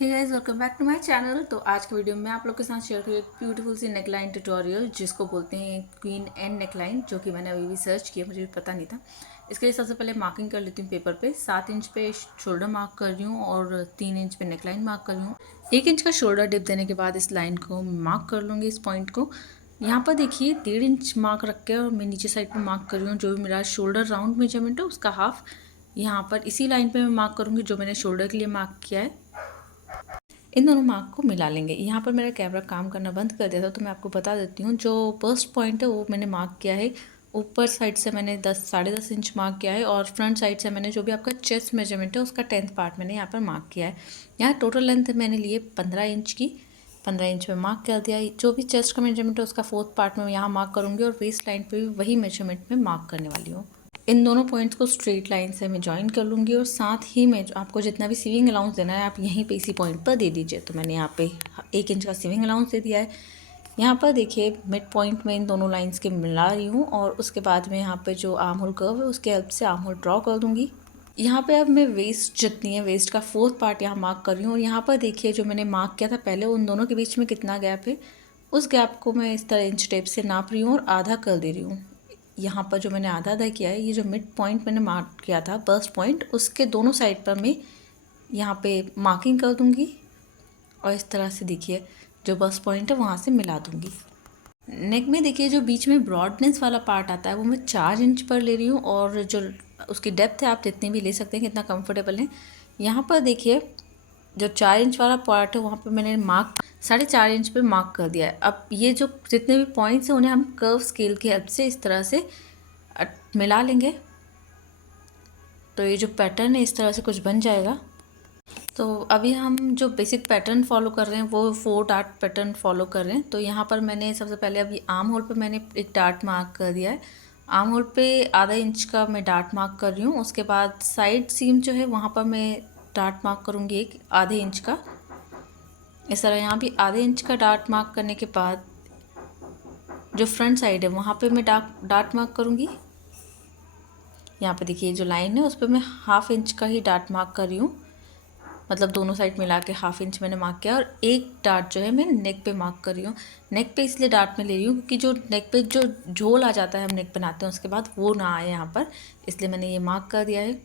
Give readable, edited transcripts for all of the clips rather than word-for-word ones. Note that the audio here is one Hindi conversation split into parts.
Hey guys, welcome back to my channel. तो आज के वीडियो में आप लोग के साथ शेयर करूँ एक ब्यूटीफुल सी नेकलाइन ट्यूटोरियल जिसको बोलते हैं क्वीन एंड नेकलाइन, जो कि मैंने अभी भी सर्च किया, मुझे भी पता नहीं था। इसके लिए सबसे पहले मार्किंग कर लेती हूँ पेपर पे। 7 इंच पे शोल्डर मार्क कर रही हूँ और 3 इंच पे नेकलाइन मार्क कर रही हूँ। 1 इंच का शोल्डर डिप देने के बाद इस लाइन को मार्क कर लूँगी, इस पॉइंट को। यहाँ पर देखिए 1.5 इंच मार्क रख के और मैं नीचे साइड पर मार्क कर रही हूँ। जो भी मेरा शोल्डर राउंड मेजरमेंट है उसका हाफ यहाँ पर इसी लाइन पे मैं मार्क करूँगी जो मैंने शोल्डर के लिए मार्क किया है। इन दोनों मार्क को मिला लेंगे। यहाँ पर मेरा कैमरा काम करना बंद कर दिया था, तो मैं आपको बता देती हूँ। जो फर्स्ट पॉइंट है वो मैंने मार्क किया है, ऊपर साइड से मैंने 10-10.5 इंच मार्क किया है और फ्रंट साइड से मैंने जो भी आपका चेस्ट मेजरमेंट है उसका 10th पार्ट मैंने यहाँ पर मार्क किया है। यहाँ टोटल लेंथ मैंने लिए 15 इंच की, 15 इंच में मार्क कर दिया। जो भी चेस्ट का मेजरमेंट है उसका 4th पार्ट में यहाँ मार्क करूँगी और वेस्ट लाइन पर भी वही मेजरमेंट में मार्क करने वाली हूँ। इन दोनों पॉइंट्स को स्ट्रेट लाइन से मैं ज्वाइन कर लूँगी और साथ ही में आपको जितना भी सीविंग अलाउंस देना है आप यहीं पे इसी पॉइंट पर दे दीजिए। तो मैंने यहाँ पे 1 इंच का सीविंग अलाउंस दे दिया है। यहाँ पर देखिए मिड पॉइंट में इन दोनों लाइंस के मिला रही हूँ और उसके बाद में यहाँ पे जो आर्म होल कर्व है उसके हेल्प से आर्म होल ड्रॉ कर दूँगी। यहाँ पे अब मैं वेस्ट जितनी है, वेस्ट का 4th पार्ट यहाँ मार्क कर रही हूँ और यहाँ पर देखिए जो मैंने मार्क किया था पहले, उन दोनों के बीच में कितना गैप है उस गैप को मैं इस तरह इंच टेप से नाप रही हूँ और आधा कर दे रही हूँ। यहाँ पर जो मैंने आधा किया है, ये जो मिड पॉइंट मैंने मार्क किया था बस्ट पॉइंट, उसके दोनों साइड पर मैं यहाँ पे मार्किंग कर दूँगी और इस तरह से देखिए जो बस्ट पॉइंट है वहाँ से मिला दूँगी। नेक में देखिए जो बीच में ब्रॉडनेस वाला पार्ट आता है वो मैं 4 इंच पर ले रही हूँ और जो उसकी डेप्थ है आप जितनी भी ले सकते हैं, कितना कंफर्टेबल है। यहाँ पर देखिए जो 4 इंच वाला पार्ट है वहाँ पे मैंने मार्क 4.5 इंच पे मार्क कर दिया है। अब ये जो जितने भी पॉइंट्स हैं उन्हें हम कर्व स्केल की हेल्प से इस तरह से मिला लेंगे। तो ये जो पैटर्न है इस तरह से कुछ बन जाएगा। तो अभी हम जो बेसिक पैटर्न फॉलो कर रहे हैं वो 4 डार्ट पैटर्न फॉलो कर रहे हैं। तो यहाँ पर मैंने सबसे पहले अभी आर्म होल पे मैंने एक डार्ट मार्क कर दिया है। आर्म होल पे आधा इंच का मैं डार्ट मार्क कर रही हूँ। उसके बाद साइड सीम जो है वहाँ पर मैं डार्ट मार्क करूँगी एक आधे इंच का। इस तरह यहाँ भी आधे इंच का डार्ट मार्क करने के बाद जो फ्रंट साइड है वहाँ पे मैं डार्ट मार्क करूँगी। यहाँ पे देखिए जो लाइन है उस पर मैं 1/2 इंच का ही डार्ट मार्क कर रही हूँ, मतलब दोनों साइड मिला के 1/2 इंच मैंने मार्क किया। और एक डार्ट जो है मैं नेक पे मार्क कर रही हूँ। नेक पे इसलिए डार्ट में ले रही हूँ क्योंकि जो नेक पे जो झोल आ जाता है हम नेक बनाते हैं उसके बाद वो ना आए यहाँ पर, इसलिए मैंने ये मार्क कर दिया है।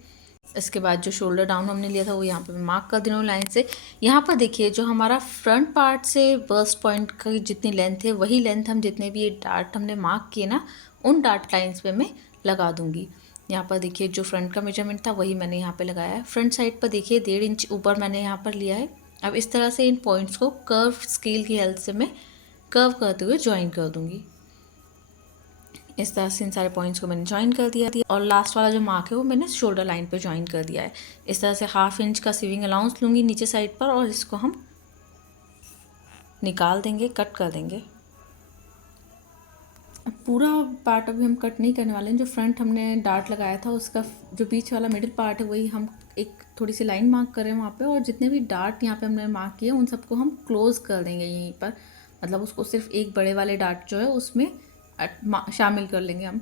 इसके बाद जो शोल्डर डाउन हमने लिया था वो यहाँ पे मैं मार्क कर दे रही हूँ लाइन से। यहाँ पर देखिए जो हमारा फ्रंट पार्ट से बस्ट पॉइंट की जितनी लेंथ है वही लेंथ हम जितने भी ये डार्ट हमने मार्क किए ना उन डार्ट लाइन्स पे मैं लगा दूँगी। यहाँ पर देखिए जो फ्रंट का मेजरमेंट था वही मैंने यहाँ पे लगाया है। फ्रंट साइड पर देखिए 1.5 इंच ऊपर मैंने यहाँ पर लिया है। अब इस तरह से इन पॉइंट्स को कर्व स्केल की हेल्प से मैं कर्व करते हुए ज्वाइन कर दूँगी। इस तरह से इन सारे पॉइंट्स को मैंने ज्वाइन कर दिया और लास्ट वाला जो मार्क है वो मैंने शोल्डर लाइन पे ज्वाइन कर दिया है। इस तरह से 1/2 इंच का सीविंग अलाउंस लूँगी नीचे साइड पर और इसको हम निकाल देंगे, कट कर देंगे। पूरा पार्ट अभी हम कट नहीं करने वाले हैं। जो फ्रंट हमने डार्ट लगाया था उसका जो बीच वाला मिडिल पार्ट है वही हम एक थोड़ी सी लाइन मार्क कर रहे हैं वहाँ पे, और जितने भी डार्ट यहाँ पे हमने मार्क किए उन सबको हम क्लोज़ कर देंगे यहीं पर, मतलब उसको सिर्फ एक बड़े वाले डार्ट जो है उसमें शामिल कर लेंगे हम।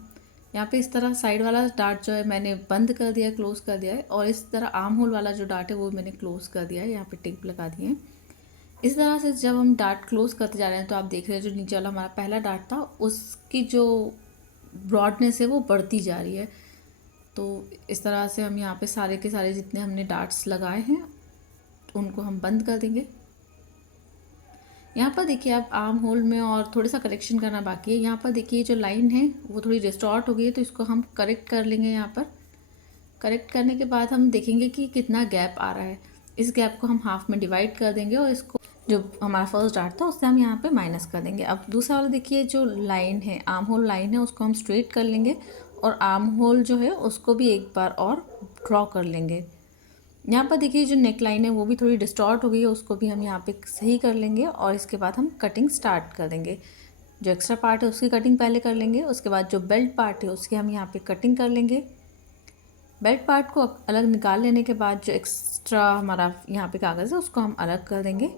यहाँ पे इस तरह साइड वाला डार्ट जो है मैंने बंद कर दिया है, क्लोज़ कर दिया है, और इस तरह आर्म होल वाला जो डार्ट है वो मैंने क्लोज़ कर दिया है, यहाँ पे टिक लगा दिए हैं। इस तरह से जब हम डार्ट क्लोज करते जा रहे हैं तो आप देख रहे हैं जो नीचे वाला हमारा पहला डार्ट था उसकी जो ब्रॉडनेस है वो बढ़ती जा रही है। तो इस तरह से हम यहाँ पे सारे के सारे जितने हमने डार्ट्स लगाए हैं उनको हम बंद कर देंगे। यहाँ पर देखिए आप आर्म होल में और थोड़ा सा करेक्शन करना बाकी है। यहाँ पर देखिए जो लाइन है वो थोड़ी डिस्टॉर्ट हो गई है, तो इसको हम करेक्ट कर लेंगे। यहाँ पर करेक्ट करने के बाद हम देखेंगे कि कितना गैप आ रहा है। इस गैप को हम हाफ में डिवाइड कर देंगे और इसको जो हमारा फर्स्ट डार्ट था उससे हम यहाँ पे माइनस कर देंगे। अब दूसरा वाला देखिए जो लाइन है, आर्म होल लाइन है, उसको हम स्ट्रेट कर लेंगे और आर्म होल जो है उसको भी एक बार और ड्रॉ कर लेंगे। यहाँ पर देखिए जो नेक लाइन है वो भी थोड़ी डिस्टॉर्ट हो गई है, उसको भी हम यहाँ पे सही कर लेंगे और इसके बाद हम कटिंग स्टार्ट कर देंगे। जो एक्स्ट्रा पार्ट है उसकी कटिंग पहले कर लेंगे, उसके बाद जो बेल्ट पार्ट है उसकी हम यहाँ पे कटिंग कर लेंगे। बेल्ट पार्ट को अलग निकाल लेने के बाद जो एक्स्ट्रा हमारा यहाँ पे कागज़ है उसको हम अलग कर देंगे।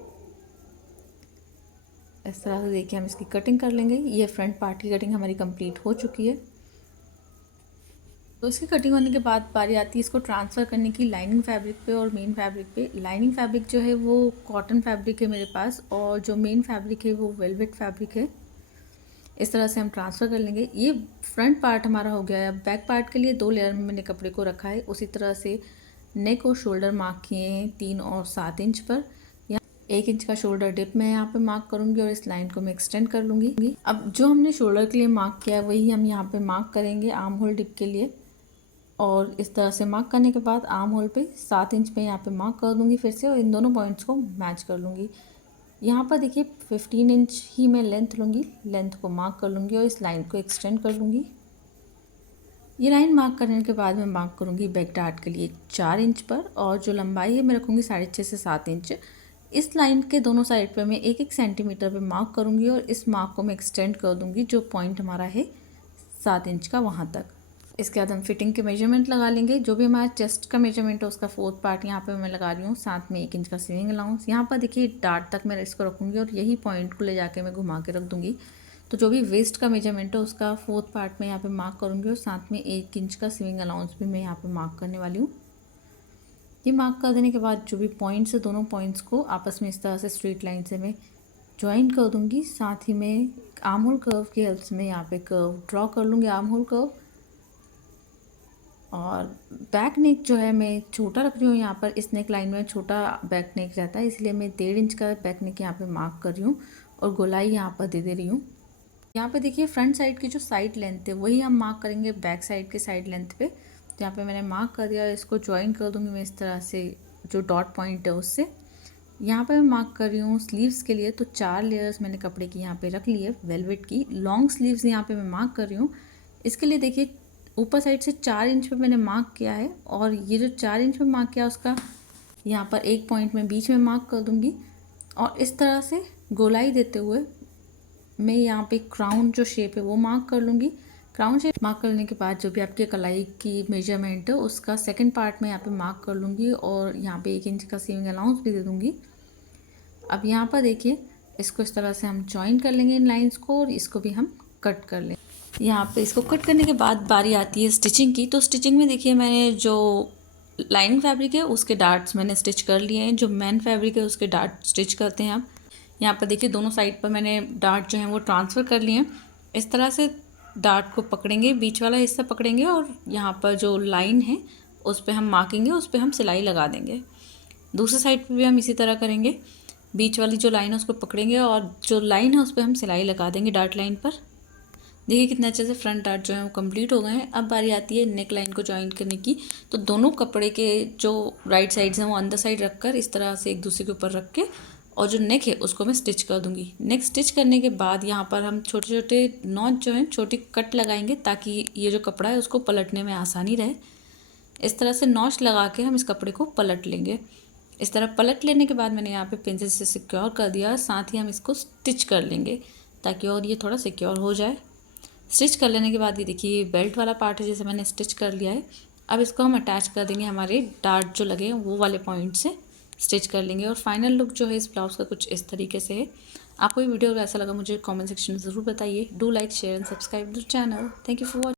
इस तरह से देखिए हम इसकी कटिंग कर लेंगे। ये फ्रंट पार्ट की कटिंग हमारी कंप्लीट हो चुकी है। तो इसकी कटिंग होने के बाद बारी आती है इसको ट्रांसफ़र करने की लाइनिंग फैब्रिक पे और मेन फैब्रिक पे। लाइनिंग फैब्रिक जो है वो कॉटन फैब्रिक है मेरे पास, और जो मेन फैब्रिक है वो वेलवेट फैब्रिक है। इस तरह से हम ट्रांसफ़र कर लेंगे। ये फ्रंट पार्ट हमारा हो गया है। अब बैक पार्ट के लिए 2 लेयर में मैंने कपड़े को रखा है। उसी तरह से नेक और शोल्डर मार्क किए हैं 3 और 7 इंच पर। यहाँ 1 इंच का शोल्डर डिप मैं यहाँ पे मार्क करूँगी और इस लाइन को मैं एक्सटेंड कर लूँगी। अब जो हमने शोल्डर के लिए मार्क किया है वही हम यहाँ पे मार्क करेंगे आर्म होल डिप के लिए, और इस तरह से मार्क करने के बाद आर्म होल पे 7 इंच पे यहाँ पे मार्क कर दूँगी फिर से, और इन दोनों पॉइंट्स को मैच कर लूँगी। यहाँ पर देखिए 15 इंच ही मैं लेंथ लूँगी, लेंथ को मार्क कर लूँगी और इस लाइन को एक्सटेंड कर लूँगी। ये लाइन मार्क करने के बाद मैं मार्क करूँगी बैक डार्ट के लिए 4 इंच पर, और जो लंबाई है मैं रखूँगी 6.5 से 7 इंच। इस लाइन के दोनों साइड पे मैं 1-1 सेंटीमीटर पे मार्क करूँगी और इस मार्क को मैं एक्सटेंड कर दूँगी जो पॉइंट हमारा है 7 इंच का वहाँ तक। इसके बाद हम फिटिंग के मेजरमेंट लगा लेंगे। जो भी हमारा चेस्ट का मेजरमेंट है उसका 4th पार्ट यहाँ पे मैं लगा रही हूँ, साथ में 1 इंच का सीविंग अलाउंस। यहाँ पर देखिए डार्ट तक मैं इसको रखूँगी और यही पॉइंट को ले जाके मैं घुमा के रख दूँगी। तो जो भी वेस्ट का मेजरमेंट है उसका 4th पार्ट में यहाँ पे मार्क करूँगी और साथ में 1 इंच का सीविंग अलाउंस भी मैं यहाँ पे मार्क करने वाली हूँ। ये मार्क कर देने के बाद जो भी पॉइंट्स है दोनों पॉइंट्स को आपस में इस तरह से स्ट्रेट लाइन से मैं ज्वाइन कर दूँगी। साथ ही मैं आर्म होल कर्व की हेल्प से मैं यहाँ पे कर्व ड्रॉ कर लूँगी, आर्म होल कर्व। और बैक नेक जो है मैं छोटा रख रही हूँ यहाँ पर। इस नेक लाइन में छोटा बैक नेक रहता है, इसलिए मैं 1.5 इंच का बैक नेक यहाँ पे मार्क कर रही हूँ और गोलाई यहाँ पर दे रही हूँ। यहाँ पे देखिए फ्रंट साइड की जो साइड लेंथ है वही हम मार्क करेंगे बैक साइड के साइड लेंथ पे। तो यहाँ पे मैंने मार्क कर दिया, इसको ज्वाइन कर दूँगी मैं इस तरह से जो डॉट पॉइंट है उससे। यहाँ पे मैं मार्क कर रही हूँ स्लीव्स के लिए, तो 4 लेयर्स मैंने कपड़े की यहाँ पे रख ली है वेलवेट की। लॉन्ग स्लीव्स यहाँ पे मैं मार्क कर रही हूँ। इसके लिए देखिए ऊपर साइड से 4 इंच पे मैंने मार्क किया है, और ये जो 4 इंच पे मार्क किया उसका यहाँ पर एक पॉइंट में बीच में मार्क कर दूँगी, और इस तरह से गोलाई देते हुए मैं यहाँ पे क्राउन जो शेप है वो मार्क कर लूँगी। क्राउन शेप मार्क करने के बाद जो भी आपके कलाई की मेजरमेंट है उसका 2nd पार्ट में यहाँ पे मार्क कर लूँगी और यहाँ पे 1 इंच का सीविंग अलाउंस भी दे दूँगी। अब यहाँ पर देखिए इसको इस तरह से हम ज्वाइन कर लेंगे इन लाइंस को, और इसको भी हम कट कर लेंगे। यहाँ पे इसको कट करने के बाद बारी आती है स्टिचिंग की। तो स्टिचिंग में देखिए मैंने जो लाइनिंग फैब्रिक है उसके डार्ट्स मैंने स्टिच कर लिए हैं, जो मेन फैब्रिक है उसके डार्ट स्टिच करते हैं। अब यहाँ पर देखिए दोनों साइड पर मैंने डार्ट जो हैं वो ट्रांसफ़र कर लिए हैं। इस तरह से डार्ट को पकड़ेंगे, बीच वाला हिस्सा पकड़ेंगे, और यहाँ पर जो लाइन है उस पर हम मार्केंगे, उस पर हम सिलाई लगा देंगे। दूसरी साइड पर भी हम इसी तरह करेंगे। बीच वाली जो लाइन है उसको पकड़ेंगे और जो लाइन है उस पर हम सिलाई लगा देंगे डार्ट लाइन पर। देखिए कितने अच्छे से फ्रंट डार्ट जो है वो कंप्लीट हो गए हैं। अब बारी आती है नेक लाइन को ज्वाइन करने की। तो दोनों कपड़े के जो राइट साइड्स हैं वो अंदर साइड रखकर इस तरह से एक दूसरे के ऊपर रख के, और जो नेक है उसको मैं स्टिच कर दूंगी। नेक स्टिच करने के बाद यहाँ पर हम छोटे छोटे नॉच जो हैं छोटी कट लगाएंगे, ताकि ये जो कपड़ा है उसको पलटने में आसानी रहे। इस तरह से नॉच लगा के हम इस कपड़े को पलट लेंगे। इस तरह पलट लेने के बाद मैंने यहाँ पे पिंसेस से सिक्योर कर दिया। साथ ही हम इसको स्टिच कर लेंगे ताकि और ये थोड़ा सिक्योर हो जाए। स्टिच कर लेने के बाद ये देखिए बेल्ट वाला पार्ट है जैसे मैंने स्टिच कर लिया है। अब इसको हम अटैच कर देंगे हमारे डार्ट जो लगे हैं वो वाले पॉइंट से स्टिच कर लेंगे। और फाइनल लुक जो है इस ब्लाउज़ का कुछ इस तरीके से है। आपको ये वीडियो कैसा लगा मुझे कमेंट सेक्शन में ज़रूर बताइए। Do like share and subscribe to channel. Thank you for watching.